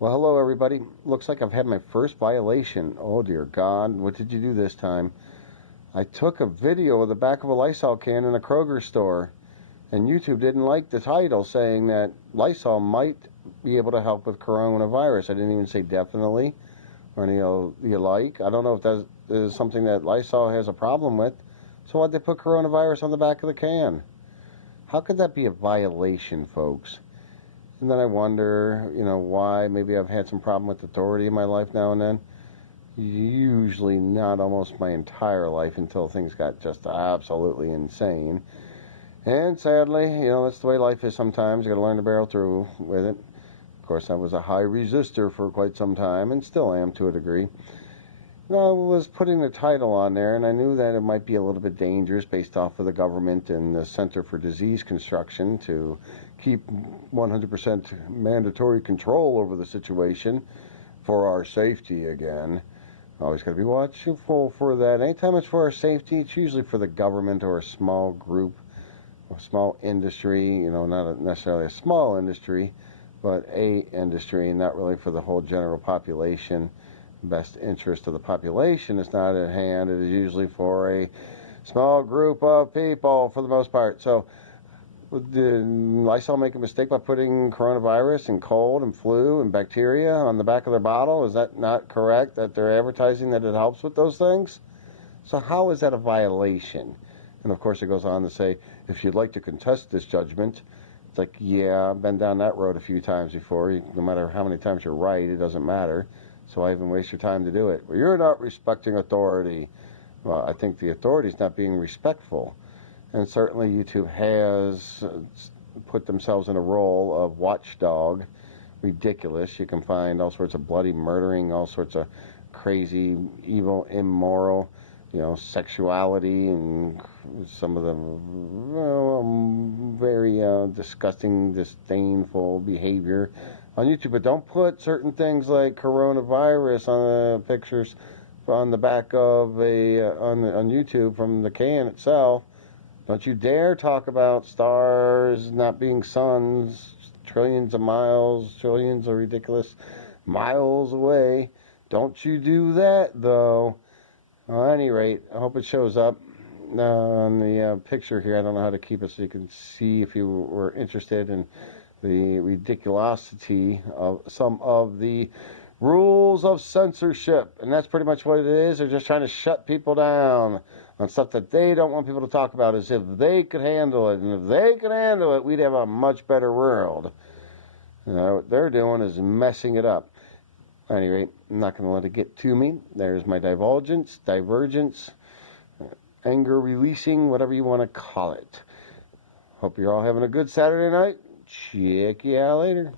Well, hello everybody. Looks like I've had my first violation. Oh dear God, what did you do this time? I took a video of the back of a Lysol can in a Kroger store, and YouTube didn't like the title saying that Lysol might be able to help with coronavirus. I didn't even say definitely or any you like. I don't know if that is something that Lysol has a problem with. So why'd they put coronavirus on the back of the can? How could that be a violation, folks? And then I wonder, why. Maybe I've had some problem with authority in my life now and then. Usually not almost my entire life until things got just absolutely insane. And sadly, that's the way life is sometimes. You got to learn to barrel through with it. Of course, I was a high resistor for quite some time and still am to a degree. I was putting the title on there, and I knew that it might be a little bit dangerous based off of the government and the Center for Disease Construction to keep 100% mandatory control over the situation for our safety again. Always got to be watchful for that. Anytime it's for our safety, it's usually for the government or a small group, a small industry, not necessarily a small industry, but a industry, and not really for the whole general population. Best interest of the population is not at hand. It is usually for a small group of people for the most part. So did Lysol make a mistake by putting coronavirus and cold and flu and bacteria on the back of their bottle? Is that not correct, that they're advertising that it helps with those things? So how is that a violation? And of course it goes on to say, if you'd like to contest this judgment, it's like, yeah, I've been down that road a few times before. No matter how many times you're right, it doesn't matter. So why even waste your time to do it? Well, you're not respecting authority. Well, I think the authority is not being respectful. And certainly YouTube has put themselves in a role of watchdog. Ridiculous. You can find all sorts of bloody murdering, all sorts of crazy, evil, immoral, sexuality, and some of the very disgusting, disdainful behavior on YouTube. But don't put certain things like coronavirus on the pictures on the back of on YouTube from the can itself. Don't you dare talk about stars not being suns, trillions of miles, trillions of ridiculous miles away. Don't you do that, though. Well, at any rate, I hope it shows up on the picture here. I don't know how to keep it so you can see if you were interested in the ridiculosity of some of the rules of censorship. And that's pretty much what it is. They're just trying to shut people down on stuff that they don't want people to talk about, as if they could handle it. And if they could handle it, we'd have a much better world. What they're doing is messing it up. At any rate, I'm not going to let it get to me. There's my divergence, anger releasing, whatever you want to call it. Hope you're all having a good Saturday night. Check you out later.